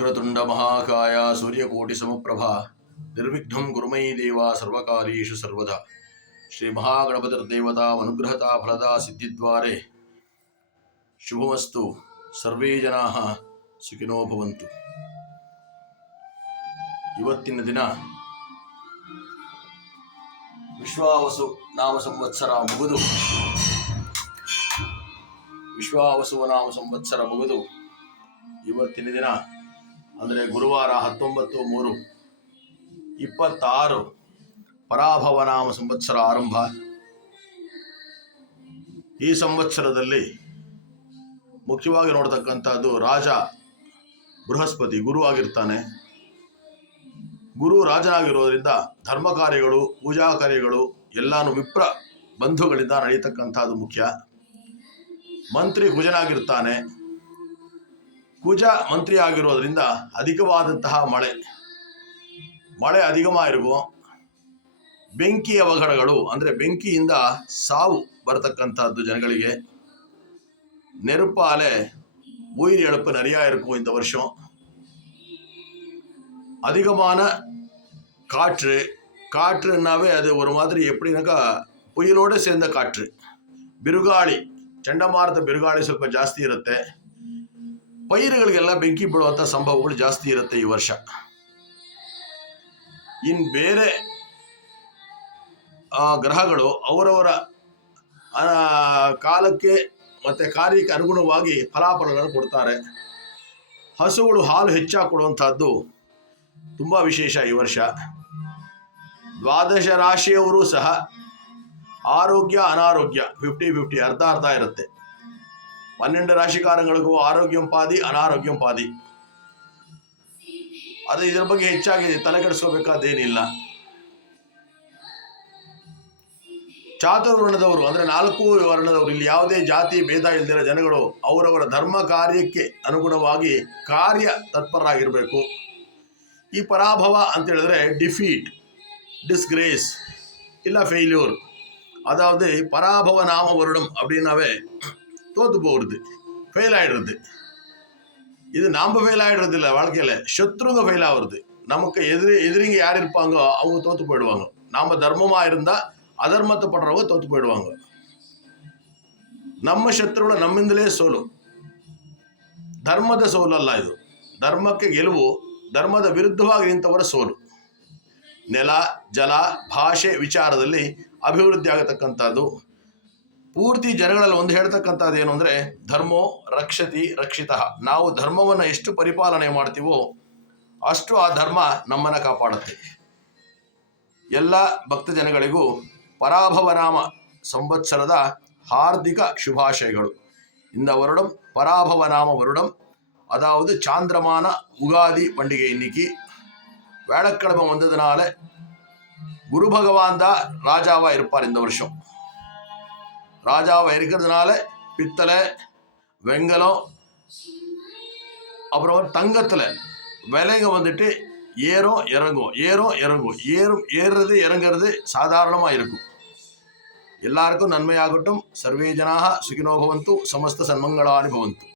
ವಕ್ರತುಂಡ ಮಹಾಕಾಯ ಸೂರ್ಯಕೋಟಿ ಸಮಪ್ರಭಾ ನಿರ್ವಿಘ್ನಂ ಕುರು ಮಯಿ ದೇವ ಸರ್ವಕಾರ್ಯೇಷು ಸರ್ವದಾ ಶ್ರೀ ಮಹಾಗಣಪತಿರ್ದೇವತಾ ಅನುಗ್ರಹತಾ ಫಲದಾ ಸಿದ್ಧಿದ್ವಾರೆ ಶುಭಮಸ್ತು. ಸರ್ವೇ ಜನಾಃ ಸುಖಿನೋ ಭವಂತು. ಇವತ್ತಿನ ದಿನ ವಿಶ್ವಾವಸು ನಾಮ ಸಂವತ್ಸರ ಮುಗಿದು ಇವತ್ತಿನ ದಿನ ಅಂದರೆ ಗುರುವಾರ 19/3/26 ಪರಾಭವ ನಾಮ ಸಂವತ್ಸರ ಆರಂಭ. ಈ ಸಂವತ್ಸರದಲ್ಲಿ ಮುಖ್ಯವಾಗಿ ನೋಡ್ತಕ್ಕಂಥದ್ದು ರಾಜ ಬೃಹಸ್ಪತಿ ಗುರು ಆಗಿರ್ತಾನೆ. ಗುರು ರಾಜನಾಗಿರೋದ್ರಿಂದ ಧರ್ಮ ಕಾರ್ಯಗಳು ಪೂಜಾ ಕಾರ್ಯಗಳು ಎಲ್ಲಾನು ವಿಪ್ರ ಬಂಧುಗಳಿಂದ ನಡೀತಕ್ಕಂಥದ್ದು ಮುಖ್ಯ. ಮಂತ್ರಿ ಕುಜನಾಗಿರ್ತಾನೆ. ಕುಜ ಮಂತ್ರಿ ಆಗಿರೋದ್ರಿಂದ ಅಧಿಕವಾದಂತಹ ಮಳೆ ಅಧಿಕವಾಗಿರುವ ಬೆಂಕಿ ಅವಘಡಗಳು ಅಂದರೆ ಬೆಂಕಿಯಿಂದ ಸಾವು ಬರತಕ್ಕಂಥದ್ದು ಜನಗಳಿಗೆ. நெருப்பால உயிர் இழப்பு நிறையா இருக்கும் இந்த வருஷம். அதிகமான காற்றுனாவே அது ஒரு மாதிரி எப்படின்னாக்கா புயலோடு சேர்ந்த ಕಾಟ್ರು. ಬಿರುಗಾಳಿ ಚಂಡಮಾರುತ ಬಿರುಗಾಳಿ ಸ್ವಲ್ಪ ಜಾಸ್ತಿ ಇರುತ್ತೆ. ಪೈರುಗಳಿಗೆಲ್ಲ ಬೆಂಕಿ ಬೀಳುವಂಥ ಸಂಭವಗಳು ಜಾಸ್ತಿ ಇರುತ್ತೆ ಈ ವರ್ಷ. ಇನ್ನು ಬೇರೆ ಗ್ರಹಗಳು ಅವರವರ ಕಾಲಕ್ಕೆ ಮತ್ತು ಕಾರ್ಯಕ್ಕೆ ಅನುಗುಣವಾಗಿ ಫಲಾಫಲಗಳನ್ನು ಕೊಡ್ತಾರೆ. ಹಸುಗಳು ಹಾಲು ಹೆಚ್ಚಾಗಿ ಕೊಡುವಂಥದ್ದು ತುಂಬ ವಿಶೇಷ ಈ ವರ್ಷ. 12 ರಾಶಿಯವರು ಸಹ ಆರೋಗ್ಯ ಅನಾರೋಗ್ಯ 50-50 ಅರ್ಧ ಇರುತ್ತೆ. 12 ರಾಶಿಕಾರಗಳಿಗೂ ಆರೋಗ್ಯಂ ಪಾದಿ ಅನಾರೋಗ್ಯಂ ಪಾದಿ. ಅದು ಇದರ ಬಗ್ಗೆ ಹೆಚ್ಚಾಗಿ ತಲೆ ಕೆಡಿಸ್ಕೋಬೇಕಾದೇನಿಲ್ಲ. ಚಾತುರ್ವರ್ಣದವರು ಅಂದರೆ 4 ವರ್ಣದವರು, ಇಲ್ಲಿ ಯಾವುದೇ ಜಾತಿ ಭೇದ ಇಲ್ದಿರೋ ಜನಗಳು ಅವರವರ ಧರ್ಮ ಕಾರ್ಯಕ್ಕೆ ಅನುಗುಣವಾಗಿ ಕಾರ್ಯ ತತ್ಪರರಾಗಿರಬೇಕು. ಈ ಪರಾಭವ ಅಂತ ಹೇಳಿದ್ರೆ ಡಿಫೀಟ್, டிஸ்கிரேஸ் இல்லை ஃபெயில்யூர், அதாவது பராபவ நாம வருடம் அப்படின்னாவே தோத்து போகிறது, ஃபெயில் ஆகிடுறது. இது நாம் ஃபெயில் ஆகிடுறது இல்லை, வாழ்க்கையில் சத்ருங்க ஃபெயில் ஆகுறது. நமக்கு எதிரிங்க யார் இருப்பாங்கோ அவங்க தோற்று போயிடுவாங்க. நாம் தர்மமாக இருந்தால் அதர்மத்தை படுறவங்க தோற்று போயிடுவாங்க. ನಮ್ಮ ಶತ್ರುಗಳು ನಮ್ಮಿಂದಲೇ ಸೋಲು. ಧರ್ಮದ ಸೋಲಲ್ಲ ಇದು. ಧರ್ಮಕ್ಕೆ ಗೆಲುವು, ಧರ್ಮದ ವಿರುದ್ಧವಾಗಿ ನಿಂತವರ ಸೋಲು. ನೆಲ ಜಲ ಭಾಷೆ ವಿಚಾರದಲ್ಲಿ ಅಭಿವೃದ್ಧಿ ಆಗತಕ್ಕಂಥದ್ದು. ಪೂರ್ತಿ ಜನಗಳಲ್ಲಿ ಒಂದು ಹೇಳ್ತಕ್ಕಂಥದ್ದು ಏನು ಅಂದರೆ ಧರ್ಮೋ ರಕ್ಷತಿ ರಕ್ಷಿತಃ. ನಾವು ಧರ್ಮವನ್ನು ಎಷ್ಟು ಪರಿಪಾಲನೆ ಮಾಡ್ತೀವೋ ಅಷ್ಟು ಆ ಧರ್ಮ ನಮ್ಮನ್ನು ಕಾಪಾಡುತ್ತೆ. ಎಲ್ಲ ಭಕ್ತ ಜನಗಳಿಗೂ பராபவ நாம ಸಂವತ್ಸರದ ಹಾರ್ದಿಕ ಶುಭಾಶಯಗಳು. இந்த வருடம் பராபவ நாம வருடம், அதாவது சாந்திரமான உகாதி பண்டிகை இன்னைக்கு வேளக்கிழமை வந்ததுனால குரு பகவான் தான் ராஜாவா இருப்பார் இந்த வருஷம். ராஜாவா இருக்கிறதுனால பித்தளை வெங்கலம் அப்புறம் தங்கத்தில் விலைங்க வந்துட்டு ஏறும் இறங்கும் ஏறுறது இறங்கிறது சாதாரணமாக இருக்கும். எல்லாருக்கும் நன்மையாகட்டும். ಸರ್ವೇ ಜನಾಃ ಸುಖಿನೋ ಭವಂತು. ಸಮಸ್ತ ಸನ್ಮಂಗಳಾನಿ ಭವಂತು.